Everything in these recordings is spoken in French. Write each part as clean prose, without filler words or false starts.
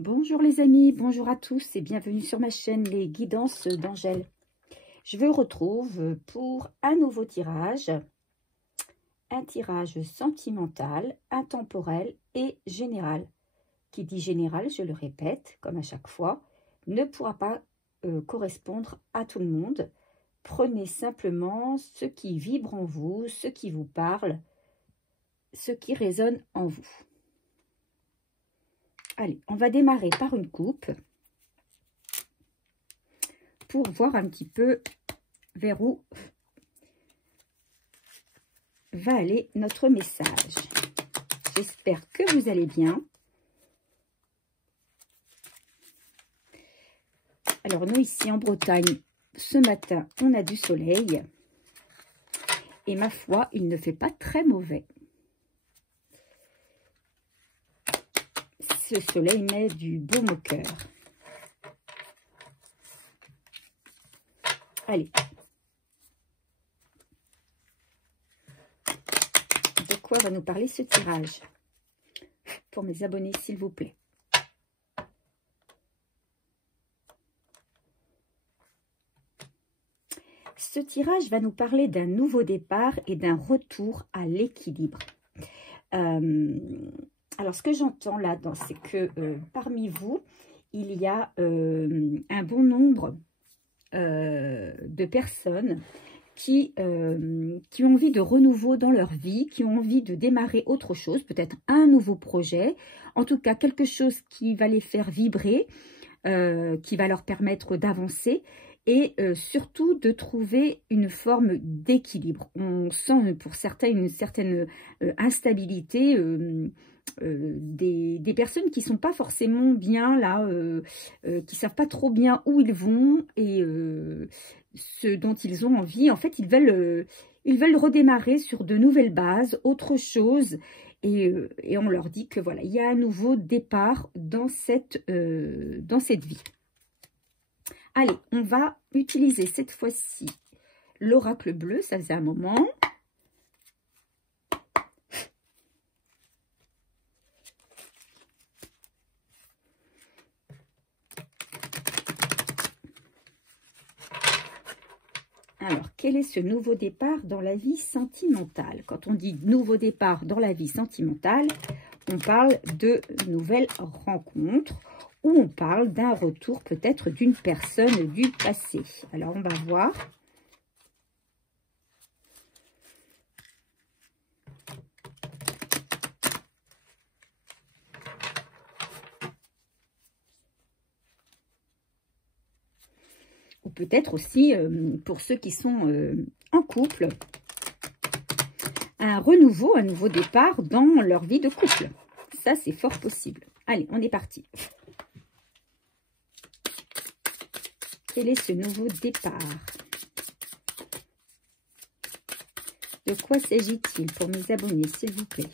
Bonjour les amis, bonjour à tous et bienvenue sur ma chaîne Les Guidances d'Angèle. Je vous retrouve pour un nouveau tirage, un tirage sentimental, intemporel et général. Qui dit général, je le répète, comme à chaque fois, ne pourra pas correspondre à tout le monde. Prenez simplement ce qui vibre en vous, ce qui vous parle, ce qui résonne en vous. Allez, on va démarrer par une coupe pour voir un petit peu vers où va aller notre message. J'espère que vous allez bien. Alors, nous, ici en Bretagne, ce matin, on a du soleil. Et ma foi, il ne fait pas très mauvais. Ce soleil met du baume au cœur. Allez. De quoi va nous parler ce tirage? Pour mes abonnés, s'il vous plaît. Ce tirage va nous parler d'un nouveau départ et d'un retour à l'équilibre. Alors, ce que j'entends là-dedans, c'est que parmi vous, il y a un bon nombre de personnes qui ont envie de renouveau dans leur vie, qui ont envie de démarrer autre chose, peut-être un nouveau projet, en tout cas quelque chose qui va les faire vibrer, qui va leur permettre d'avancer et surtout de trouver une forme d'équilibre. On sent pour certains une certaine instabilité, des personnes qui sont pas forcément bien là, qui savent pas trop bien où ils vont et ce dont ils ont envie. En fait, ils veulent redémarrer sur de nouvelles bases, autre chose, et on leur dit que voilà, il y a un nouveau départ dans cette vie. Allez, on va utiliser cette fois-ci l'oracle bleu, ça faisait un moment. Alors, quel est ce nouveau départ dans la vie sentimentale? Quand on dit nouveau départ dans la vie sentimentale, on parle de nouvelles rencontres ou on parle d'un retour peut-être d'une personne du passé. Alors, on va voir. Ou peut-être aussi, pour ceux qui sont en couple, un renouveau, un nouveau départ dans leur vie de couple. Ça, c'est fort possible. Allez, on est parti. Quel est ce nouveau départ? De quoi s'agit-il pour mes abonnés, s'il vous plaît?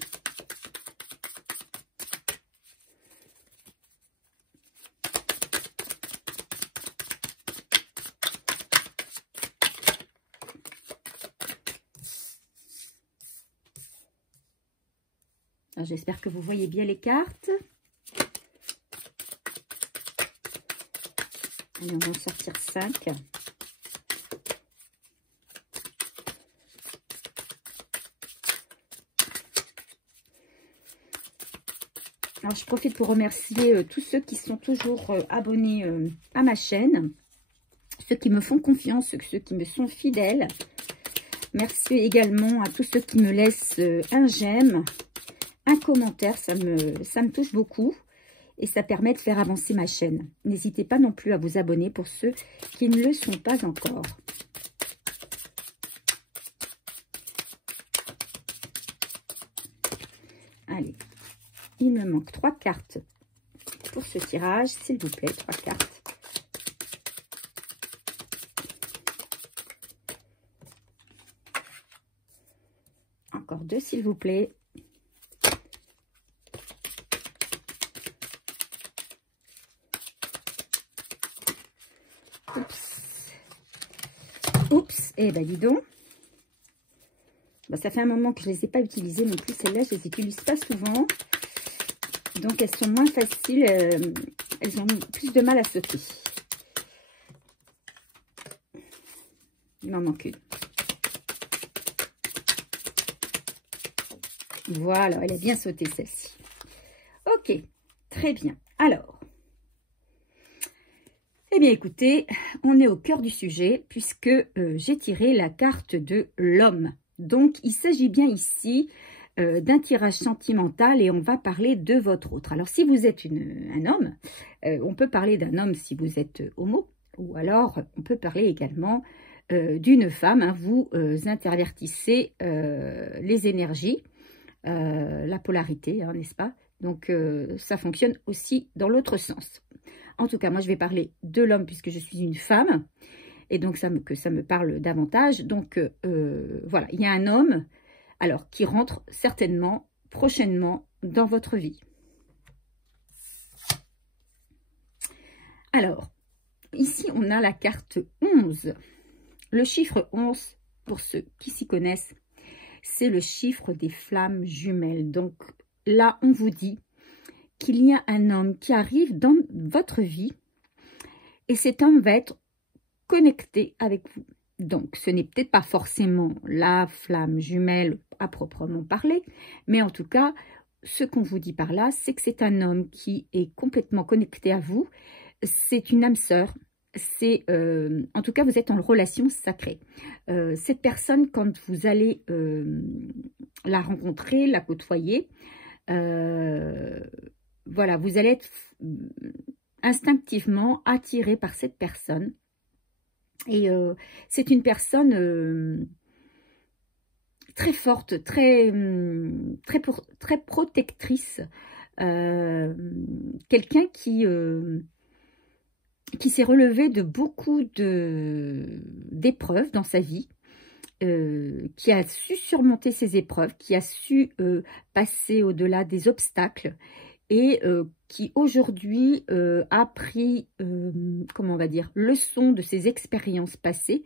J'espère que vous voyez bien les cartes. Allez, on va en sortir 5. Alors, je profite pour remercier tous ceux qui sont toujours abonnés à ma chaîne, ceux qui me font confiance, ceux qui me sont fidèles. Merci également à tous ceux qui me laissent un j'aime, un commentaire, ça me touche beaucoup et ça permet de faire avancer ma chaîne. N'hésitez pas non plus à vous abonner pour ceux qui ne le sont pas encore. Allez, il me manque 3 cartes pour ce tirage, s'il vous plaît, 3 cartes. Encore 2, s'il vous plaît. Oups, eh ben dis donc. Ben, ça fait un moment que je ne les ai pas utilisées non plus. Celles-là, je ne les utilise pas souvent. Donc, elles sont moins faciles. Elles ont plus de mal à sauter. Il m'en manque une. Voilà, elle a bien sauté celle-ci. Ok, très bien. Alors, eh bien écoutez, on est au cœur du sujet puisque j'ai tiré la carte de l'homme. Donc, il s'agit bien ici d'un tirage sentimental et on va parler de votre autre. Alors, si vous êtes un homme, on peut parler d'un homme si vous êtes homo, ou alors on peut parler également d'une femme. Hein, vous intervertissez les énergies, la polarité, hein, n'est-ce pas? Donc, ça fonctionne aussi dans l'autre sens. En tout cas, moi, je vais parler de l'homme puisque je suis une femme. Et donc, que ça me parle davantage. Donc, voilà, il y a un homme, alors, qui rentre certainement, prochainement, dans votre vie. Alors, ici, on a la carte 11. Le chiffre 11, pour ceux qui s'y connaissent, c'est le chiffre des flammes jumelles. Donc, là, on vous dit qu'il y a un homme qui arrive dans votre vie et cet homme va être connecté avec vous. Donc, ce n'est peut-être pas forcément la flamme jumelle à proprement parler, mais en tout cas, ce qu'on vous dit par là, c'est que c'est un homme qui est complètement connecté à vous. C'est une âme sœur. C'est, en tout cas, vous êtes en relation sacrée. Cette personne, quand vous allez la rencontrer, la côtoyer, voilà, vous allez être instinctivement attiré par cette personne. Et c'est une personne très forte, très protectrice. Quelqu'un qui s'est relevé de beaucoup d'épreuves dans sa vie. Qui a su surmonter ses épreuves, qui a su passer au-delà des obstacles et qui aujourd'hui a pris, comment on va dire, leçon de ses expériences passées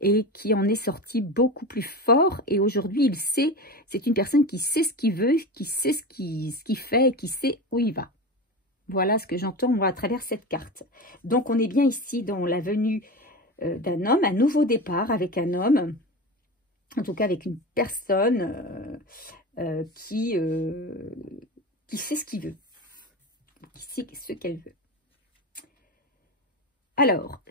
et qui en est sorti beaucoup plus fort. Et aujourd'hui, il sait, c'est une personne qui sait ce qu'il veut, qui sait ce qu'il fait et qui sait où il va. Voilà ce que j'entends moi à travers cette carte. Donc, on est bien ici dans la venue d'un homme, un nouveau départ avec un homme, en tout cas avec une personne qui sait ce qu'il veut, qui sait ce qu'elle veut. Alors,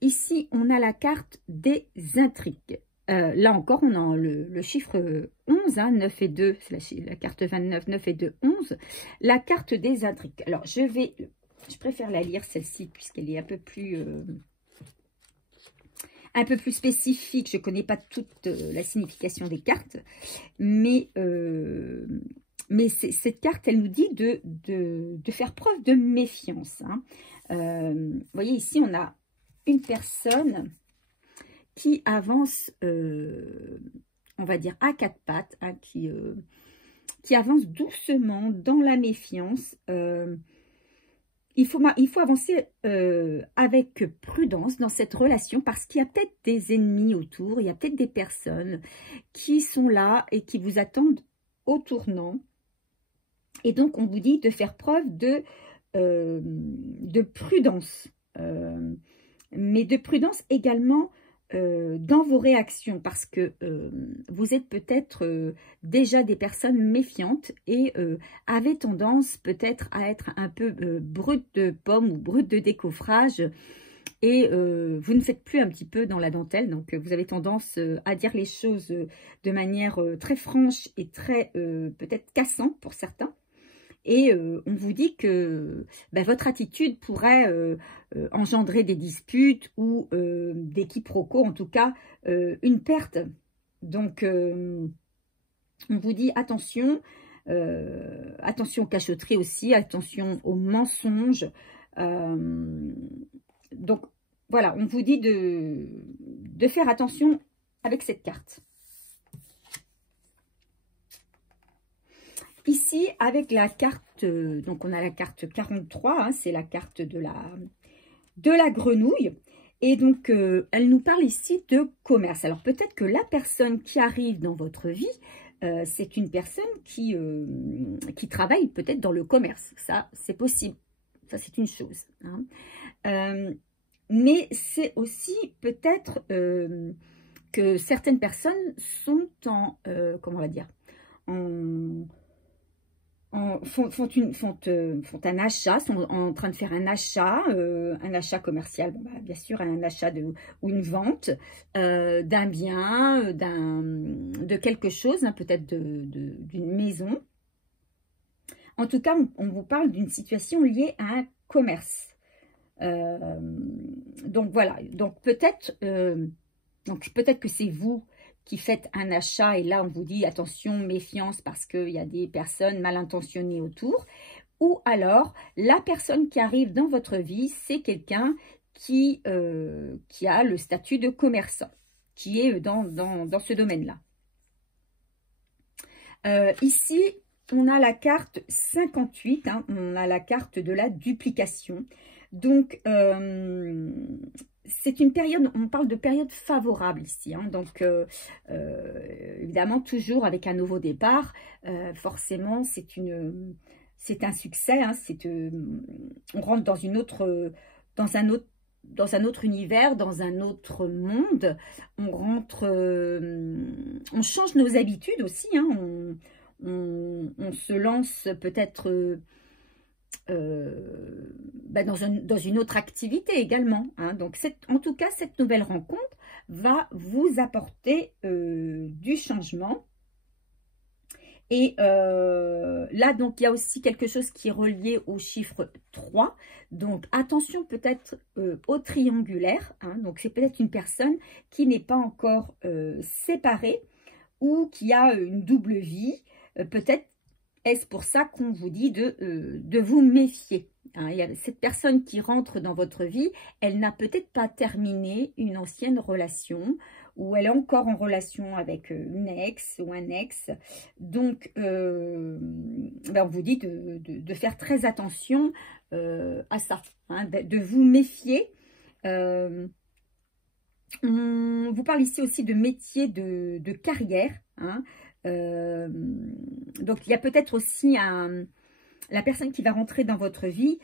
ici, on a la carte des intrigues. Là encore, on a le chiffre 11, hein, 9 et 2, c'est la carte 29, 9 et 2, 11. La carte des intrigues. Alors, je préfère la lire, celle-ci, puisqu'elle est un peu plus spécifique. Je ne connais pas toute la signification des cartes, mais cette carte, elle nous dit de faire preuve de méfiance. Hein. Vous voyez, ici, on a une personne qui avance, on va dire, à quatre pattes, hein, qui avance doucement dans la méfiance. Il faut avancer avec prudence dans cette relation parce qu'il y a peut-être des ennemis autour, il y a peut-être des personnes qui sont là et qui vous attendent au tournant. Et donc, on vous dit de faire preuve de prudence, mais de prudence également dans vos réactions parce que vous êtes peut-être déjà des personnes méfiantes et avez tendance peut-être à être un peu brut de pomme ou brut de décoffrage et vous ne faites plus un petit peu dans la dentelle, donc vous avez tendance à dire les choses de manière très franche et très peut-être cassante pour certains. Et on vous dit que votre attitude pourrait engendrer des disputes ou des quiproquos, en tout cas une perte. Donc, on vous dit attention, attention aux cachotteries aussi, attention aux mensonges. Donc, voilà, on vous dit de faire attention avec cette carte. Ici, avec la carte, donc on a la carte 43, hein, c'est la carte de la grenouille. Et donc, elle nous parle ici de commerce. Alors, peut-être que la personne qui arrive dans votre vie c'est une personne qui travaille peut-être dans le commerce. Ça, c'est possible. Ça, c'est une chose. Hein. Mais c'est aussi peut-être que certaines personnes sont en, comment on va dire, font un achat, sont en train de faire un achat commercial, bon, bah, bien sûr un achat ou une vente d'un bien, de quelque chose, hein, peut-être d'une maison. En tout cas, on vous parle d'une situation liée à un commerce. Donc voilà, donc peut-être que c'est vous qui faites un achat et là on vous dit attention, méfiance parce qu'il y a des personnes mal intentionnées autour, ou alors la personne qui arrive dans votre vie, c'est quelqu'un qui a le statut de commerçant, qui est dans ce domaine-là. Ici, on a la carte 58, hein, on a la carte de la duplication. Donc, c'est une période, on parle de période favorable ici. Hein, donc, évidemment, toujours avec un nouveau départ, forcément, c'est un succès. Hein, on rentre dans un autre univers, dans un autre monde. On change nos habitudes aussi. Hein, on se lance peut-être dans une autre activité également. Hein. Donc, en tout cas, cette nouvelle rencontre va vous apporter du changement. Et là, donc, il y a aussi quelque chose qui est relié au chiffre 3. Donc, attention peut-être au triangulaire. Hein. Donc, c'est peut-être une personne qui n'est pas encore séparée ou qui a une double vie. Peut-être est-ce pour ça qu'on vous dit de vous méfier. Hein. Il y a cette personne qui rentre dans votre vie, elle n'a peut-être pas terminé une ancienne relation ou elle est encore en relation avec une ex ou un ex. Donc, on vous dit de faire très attention à ça, hein, de vous méfier. On vous parle ici aussi de métier de carrière. Hein. Donc, il y a peut-être aussi la personne qui va rentrer dans votre vie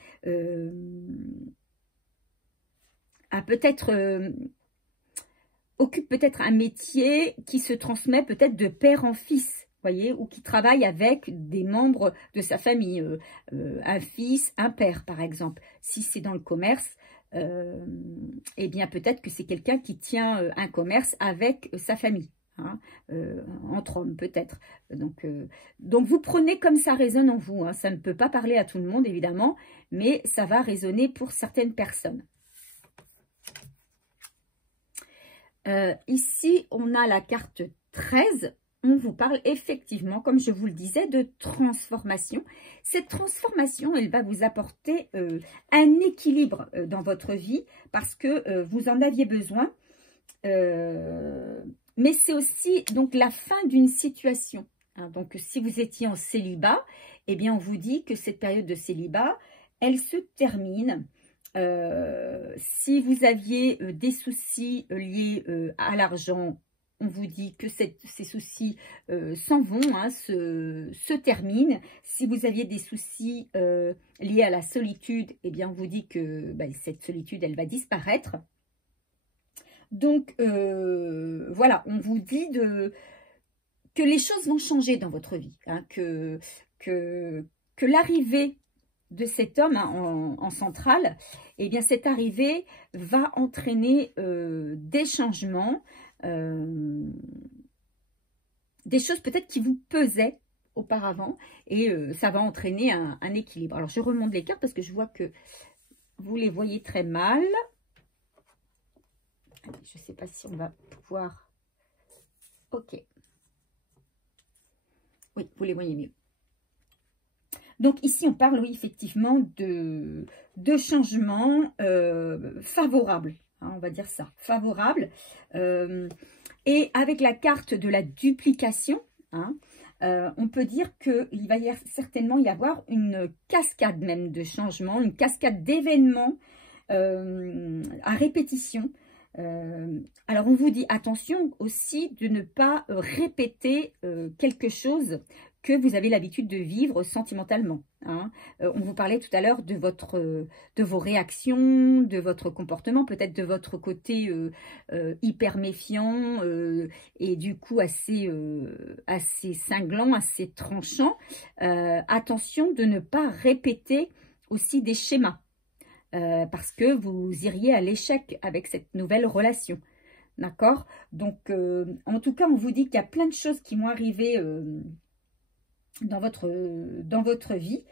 occupe peut-être un métier qui se transmet peut-être de père en fils, voyez, ou qui travaille avec des membres de sa famille, un fils, un père par exemple. Si c'est dans le commerce, eh bien peut-être que c'est quelqu'un qui tient un commerce avec sa famille. Hein, entre hommes peut-être. Donc vous prenez comme ça résonne en vous. Hein. Ça ne peut pas parler à tout le monde évidemment, mais ça va résonner pour certaines personnes. Ici, on a la carte 13. On vous parle effectivement, comme je vous le disais, de transformation. Cette transformation, elle va vous apporter un équilibre dans votre vie parce que vous en aviez besoin. Mais c'est aussi donc la fin d'une situation. Hein. Donc, si vous étiez en célibat, eh bien, on vous dit que cette période de célibat, elle se termine. Si vous aviez des soucis liés à l'argent, on vous dit que ces soucis s'en vont, hein, se terminent. Si vous aviez des soucis liés à la solitude, eh bien, on vous dit que cette solitude, elle va disparaître. Donc, voilà, on vous dit que les choses vont changer dans votre vie, hein, que l'arrivée de cet homme, hein, en centrale, eh bien, cette arrivée va entraîner des changements, des choses peut-être qui vous pesaient auparavant, et ça va entraîner un équilibre. Alors, je remonte les cartes parce que je vois que vous les voyez très mal. Je ne sais pas si on va pouvoir... Ok. Oui, vous les voyez mieux. Donc ici, on parle, oui, effectivement, de changements favorables. Hein, on va dire ça, favorables. Et avec la carte de la duplication, hein, on peut dire qu'il va certainement y avoir une cascade même de changements, une cascade d'événements à répétition. Alors, on vous dit attention aussi de ne pas répéter quelque chose que vous avez l'habitude de vivre sentimentalement. Hein. On vous parlait tout à l'heure de vos réactions, de votre comportement, peut-être de votre côté hyper méfiant et du coup assez cinglant, assez tranchant. Attention de ne pas répéter aussi des schémas parce que vous iriez à l'échec avec cette nouvelle relation. D'accord? Donc, en tout cas, on vous dit qu'il y a plein de choses qui vont arriver dans votre vie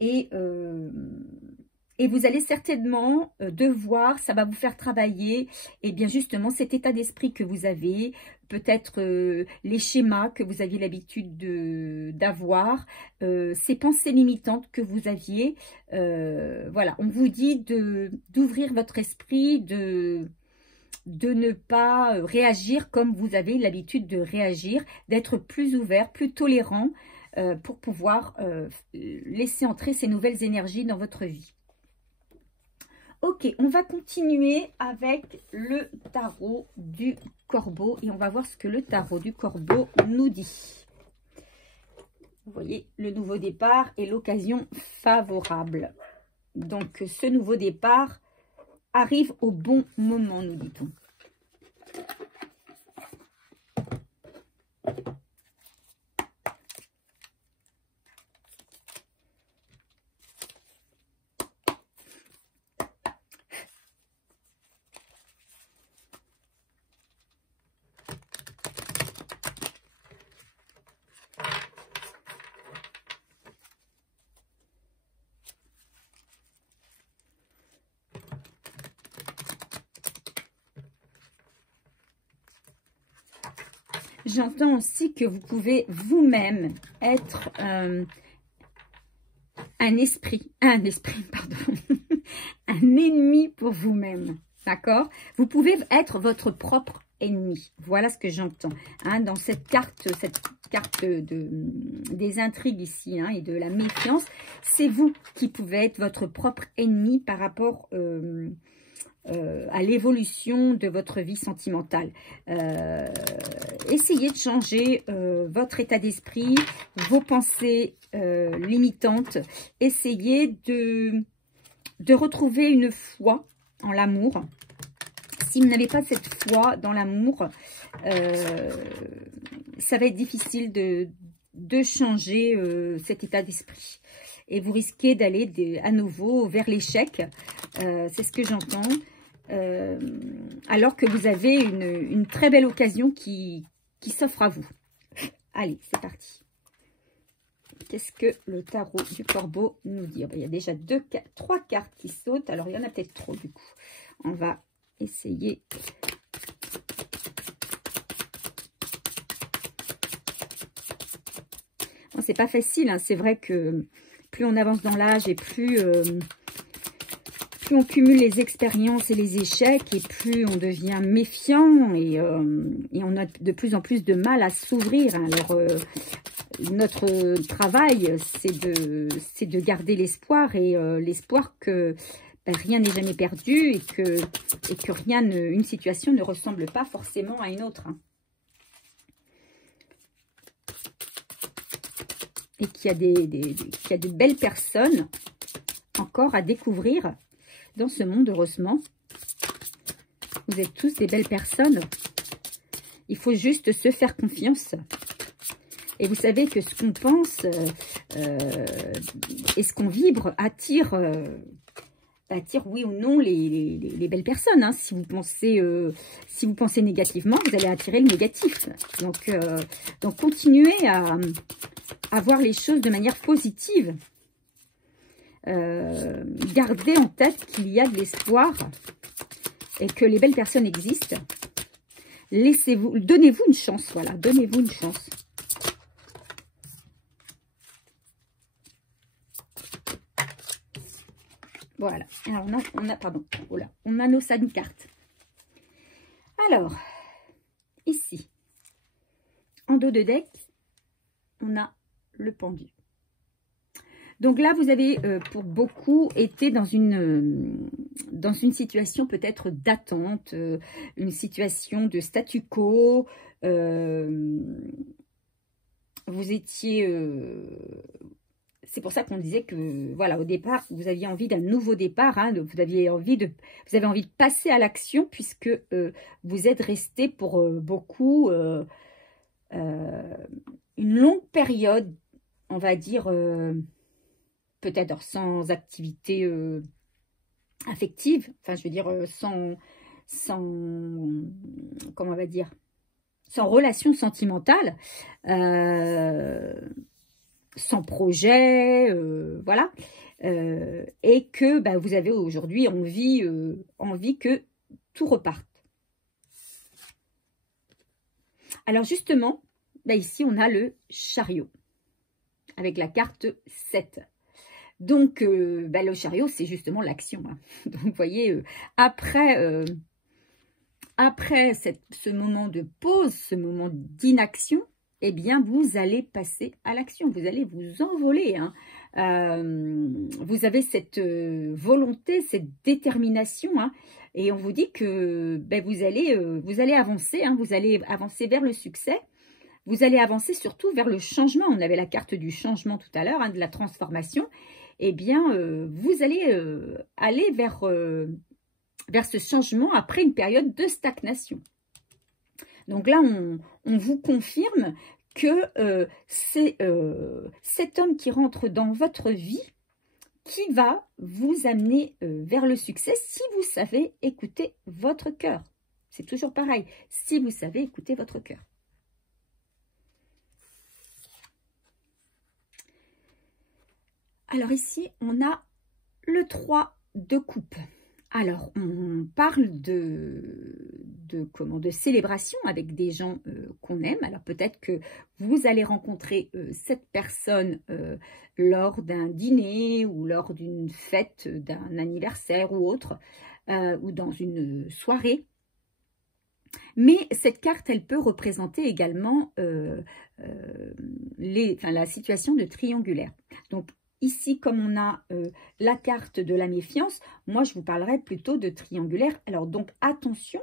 et vous allez certainement devoir, ça va vous faire travailler et bien justement cet état d'esprit que vous avez, peut-être les schémas que vous aviez l'habitude d'avoir, ces pensées limitantes que vous aviez. Voilà, on vous dit d'ouvrir votre esprit, de ne pas réagir comme vous avez l'habitude de réagir, d'être plus ouvert, plus tolérant, pour pouvoir laisser entrer ces nouvelles énergies dans votre vie. Ok, on va continuer avec le tarot du corbeau et on va voir ce que le tarot du corbeau nous dit. Vous voyez, le nouveau départ et l'occasion favorable. Donc, ce nouveau départ arrive au bon moment, nous dit-on. J'entends aussi que vous pouvez vous-même être un ennemi pour vous-même, d'accord? Vous pouvez être votre propre ennemi, voilà ce que j'entends. Hein, dans cette carte des intrigues ici hein, et de la méfiance, c'est vous qui pouvez être votre propre ennemi par rapport à l'évolution de votre vie sentimentale. Essayez de changer votre état d'esprit, vos pensées limitantes. Essayez de retrouver une foi en l'amour. Si vous n'avez pas cette foi dans l'amour, ça va être difficile de changer cet état d'esprit. Et vous risquez d'aller à nouveau vers l'échec. C'est ce que j'entends. Alors que vous avez une très belle occasion qui s'offre à vous. Allez, c'est parti. Qu'est-ce que le tarot du corbeau nous dit? Il y a déjà 3 cartes qui sautent. Alors, il y en a peut-être trop du coup. On va essayer. Bon, c'est pas facile. Hein. C'est vrai que plus on avance dans l'âge et plus on cumule les expériences et les échecs et plus on devient méfiant et on a de plus en plus de mal à s'ouvrir. Alors, notre travail, c'est de garder l'espoir et l'espoir que rien n'est jamais perdu et que une situation ne ressemble pas forcément à une autre. Hein. Et qu'il y a de belles personnes encore à découvrir dans ce monde, heureusement. Vous êtes tous des belles personnes. Il faut juste se faire confiance. Et vous savez que ce qu'on pense et ce qu'on vibre attire oui ou non les belles personnes. Hein. Si vous pensez négativement, vous allez attirer le négatif. Donc continuez à voir les choses de manière positive. Gardez en tête qu'il y a de l'espoir et que les belles personnes existent. Donnez-vous une chance, voilà, donnez-vous une chance. Voilà, alors on a nos 5 cartes. Alors, ici, en dos de deck, on a le pendu. Donc là, vous avez, pour beaucoup, été dans une dans une situation peut-être d'attente, une situation de statu quo. Vous étiez... c'est pour ça qu'on disait que, voilà, au départ, vous aviez envie d'un nouveau départ, hein, vous avez envie de passer à l'action, puisque vous êtes resté pour beaucoup une longue période, on va dire, peut-être sans activité affective, enfin, je veux dire, comment on va dire, sans relation sentimentale, sans projet, voilà, et que bah, vous avez aujourd'hui envie que tout reparte. Alors justement, bah, ici on a le chariot, avec la carte 7. Donc, bah, le chariot, c'est justement l'action. Hein. Donc, vous voyez, après ce moment de pause, ce moment d'inaction, eh bien, vous allez passer à l'action. Vous allez vous envoler. Hein. Vous avez cette volonté, cette détermination. Hein, et on vous dit que ben, vous allez avancer. Hein, vous allez avancer vers le succès. Vous allez avancer surtout vers le changement. On avait la carte du changement tout à l'heure, hein, de la transformation. Eh bien, vous allez aller vers ce changement après une période de stagnation. Donc là, on vous confirme que c'est cet homme qui rentre dans votre vie qui va vous amener vers le succès si vous savez écouter votre cœur. C'est toujours pareil, si vous savez écouter votre cœur. Alors ici, on a le 3 de coupe. Alors, on parle de célébration avec des gens qu'on aime. Alors, peut-être que vous allez rencontrer cette personne lors d'un dîner ou lors d'une fête, d'un anniversaire ou autre, ou dans une soirée. Mais cette carte, elle peut représenter également la situation de triangulaire. Donc, ici, comme on a la carte de la méfiance, moi, je vous parlerai plutôt de triangulaire. Alors, donc, attention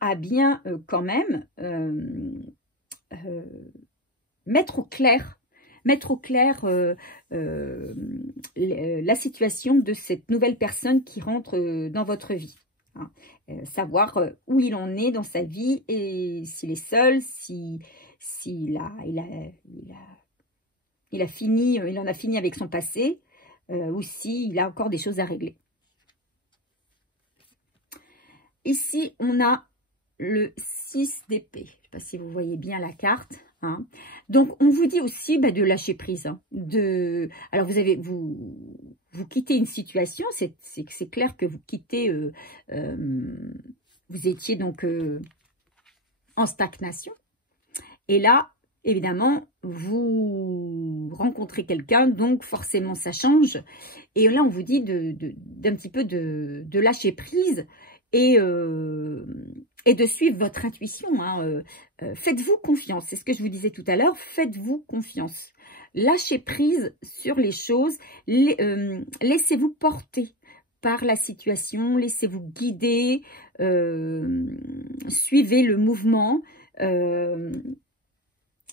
à bien quand même mettre au clair la situation de cette nouvelle personne qui rentre dans votre vie. Hein. Savoir où il en est dans sa vie et s'il est seul, il en a fini avec son passé, ou s'il a encore des choses à régler. Ici, on a le 6 d'épée. Je ne sais pas si vous voyez bien la carte. Hein. Donc, on vous dit aussi de lâcher prise. Hein, alors, vous quittez une situation. C'est clair que vous quittez... vous étiez donc en stagnation. Et là, évidemment, vous rencontrez quelqu'un, donc forcément ça change. Et là, on vous dit d'un petit peu de lâcher prise et de suivre votre intuition. Hein. Faites-vous confiance, c'est ce que je vous disais tout à l'heure, faites-vous confiance. Lâchez prise sur les choses, laissez-vous porter par la situation, laissez-vous guider, suivez le mouvement,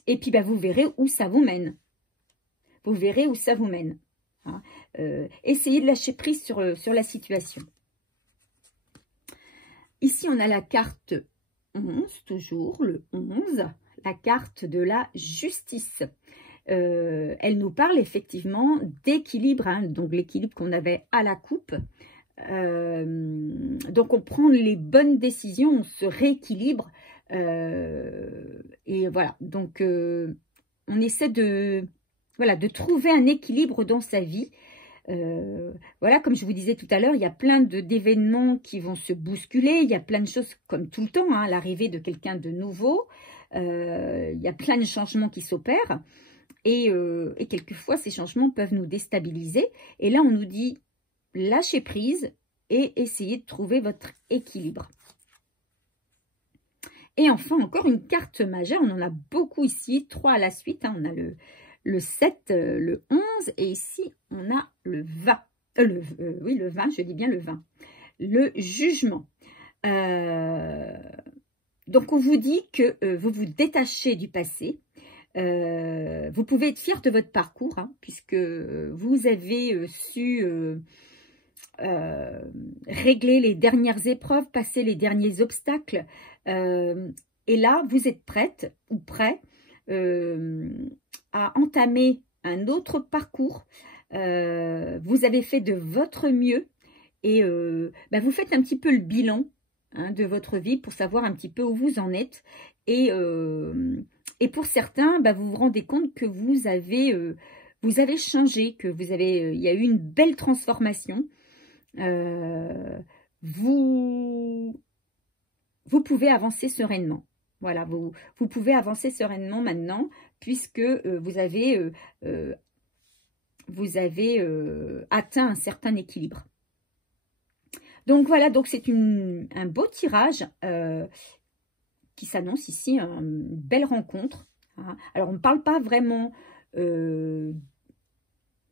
et puis, vous verrez où ça vous mène. Vous verrez où ça vous mène. Hein. Essayez de lâcher prise sur la situation. Ici, on a la carte 11, toujours le 11, la carte de la justice. Elle nous parle effectivement d'équilibre, hein, donc l'équilibre qu'on avait à la coupe. Donc, on prend les bonnes décisions, on se rééquilibre. Et voilà, donc on essaie de trouver un équilibre dans sa vie. Voilà, comme je vous disais tout à l'heure, il y a plein d'événements qui vont se bousculer, il y a plein de choses comme tout le temps, hein, l'arrivée de quelqu'un de nouveau, il y a plein de changements qui s'opèrent et quelquefois ces changements peuvent nous déstabiliser. Et là, on nous dit lâchez prise et essayez de trouver votre équilibre. Et enfin, encore une carte majeure, on en a beaucoup ici, 3 à la suite, hein, on a le 7, le 11 et ici, on a le 20. Oui, le 20, je dis bien le 20. Le jugement. Donc, on vous dit que vous vous détachez du passé. Vous pouvez être fier de votre parcours, hein, puisque vous avez su régler les dernières épreuves, passer les derniers obstacles. Et là, vous êtes prête ou prêt à entamer un autre parcours. Vous avez fait de votre mieux et vous faites un petit peu le bilan, hein, de votre vie pour savoir un petit peu où vous en êtes. Et pour certains, vous vous rendez compte que vous avez changé, que il y a eu une belle transformation. Vous pouvez avancer sereinement. Voilà, vous pouvez avancer sereinement maintenant, puisque vous avez atteint un certain équilibre. Donc voilà, donc c'est un beau tirage qui s'annonce ici, une belle rencontre. Hein. Alors on ne parle pas vraiment, on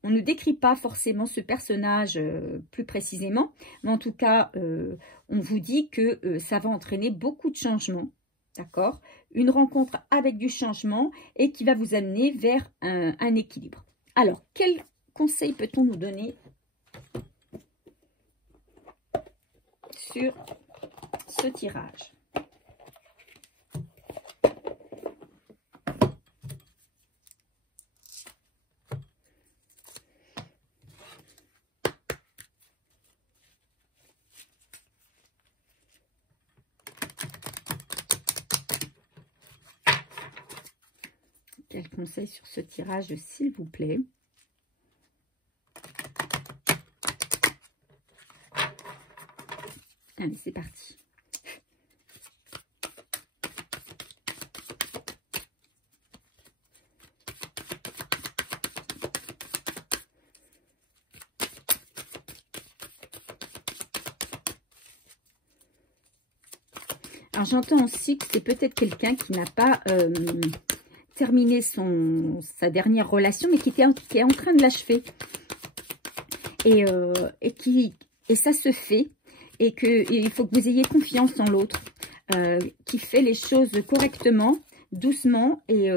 ne décrit pas forcément ce personnage plus précisément, mais en tout cas, on vous dit que ça va entraîner beaucoup de changements, d'accord? Une rencontre avec du changement et qui va vous amener vers un équilibre. Alors, quel conseil peut-on nous donner sur ce tirage? Quel conseil sur ce tirage, s'il vous plaît? Allez, c'est parti. Alors, j'entends aussi que c'est peut-être quelqu'un qui n'a pas terminé sa dernière relation, mais qui est en train de l'achever. Et ça se fait. Et il faut que vous ayez confiance en l'autre, qui fait les choses correctement, doucement, et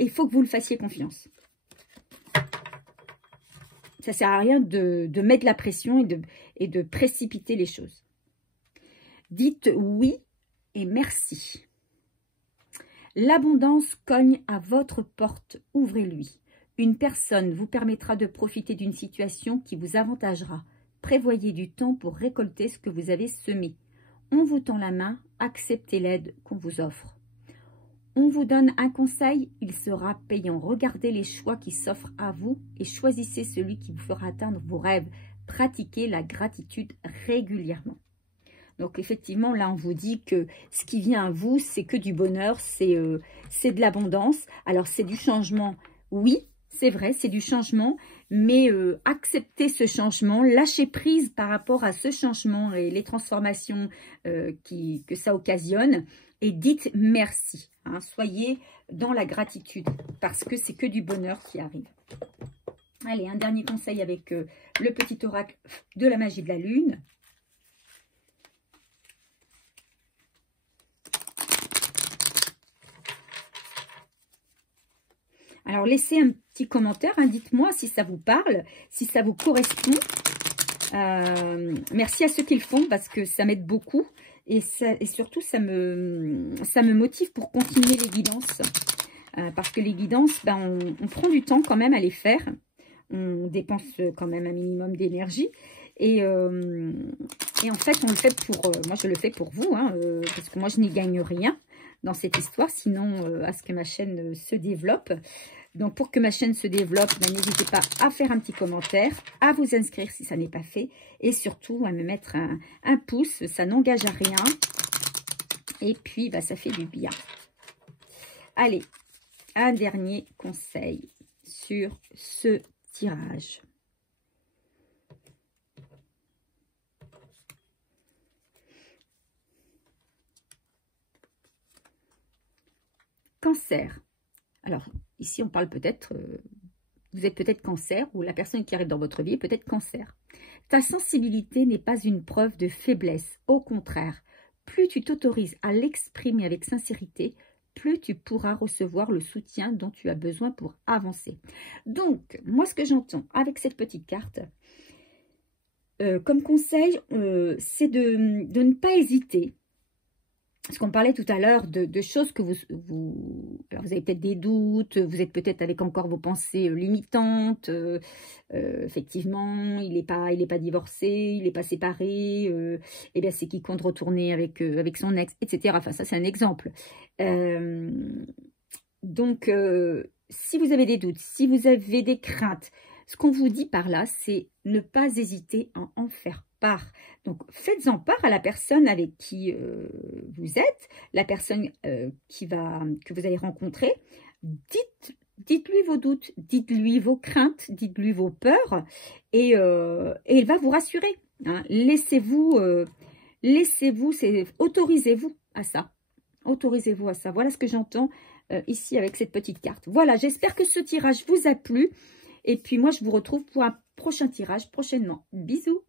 il faut que vous le fassiez confiance. Ça ne sert à rien de mettre la pression et de précipiter les choses. Dites oui et merci. L'abondance cogne à votre porte, ouvrez-lui. Une personne vous permettra de profiter d'une situation qui vous avantagera. Prévoyez du temps pour récolter ce que vous avez semé. On vous tend la main, acceptez l'aide qu'on vous offre. On vous donne un conseil, il sera payant. Regardez les choix qui s'offrent à vous et choisissez celui qui vous fera atteindre vos rêves. Pratiquez la gratitude régulièrement. Donc effectivement, là, on vous dit que ce qui vient à vous, c'est que du bonheur, c'est de l'abondance. Alors, c'est du changement, oui, c'est vrai, c'est du changement, mais acceptez ce changement, lâchez prise par rapport à ce changement et les transformations que ça occasionne, et dites merci. Hein, soyez dans la gratitude, parce que c'est que du bonheur qui arrive. Allez, un dernier conseil avec le petit oracle de la magie de la lune. Alors, laissez un petit commentaire, hein, dites-moi si ça vous parle, si ça vous correspond. Merci à ceux qui le font parce que ça m'aide beaucoup. Et surtout, ça me motive pour continuer les guidances. Parce que les guidances, on prend du temps quand même à les faire. On dépense quand même un minimum d'énergie. Et en fait, on le fait pour... moi, je le fais pour vous, hein, parce que moi, je n'y gagne rien dans cette histoire, sinon à ce que ma chaîne se développe. Donc, pour que ma chaîne se développe, n'hésitez pas à faire un petit commentaire, à vous inscrire si ça n'est pas fait, et surtout à me mettre un pouce, ça n'engage à rien, et puis ça fait du bien. Allez, un dernier conseil sur ce tirage. Cancer. Alors, ici, on parle peut-être vous êtes peut-être cancer, ou la personne qui arrive dans votre vie est peut-être cancer. Ta sensibilité n'est pas une preuve de faiblesse. Au contraire, plus tu t'autorises à l'exprimer avec sincérité, plus tu pourras recevoir le soutien dont tu as besoin pour avancer. Donc, moi, ce que j'entends avec cette petite carte, comme conseil, c'est de ne pas hésiter. Parce qu'on parlait tout à l'heure de choses que alors vous avez peut-être des doutes, vous êtes peut-être avec encore vos pensées limitantes. Effectivement, il n'est pas divorcé, il n'est pas séparé. Eh bien, c'est qu'il compte retourner avec son ex, etc. Enfin, ça, c'est un exemple. Donc, si vous avez des doutes, si vous avez des craintes, ce qu'on vous dit par là, c'est ne pas hésiter à en faire part. Donc, faites-en part à la personne avec qui vous êtes, la personne que vous allez rencontrer. Dites-lui vos doutes, dites-lui vos craintes, dites-lui vos peurs, et il va vous rassurer. Hein. Laissez-vous, autorisez-vous à ça. Autorisez-vous à ça. Voilà ce que j'entends ici avec cette petite carte. Voilà, j'espère que ce tirage vous a plu. Et puis moi, je vous retrouve pour un prochain tirage prochainement. Bisous!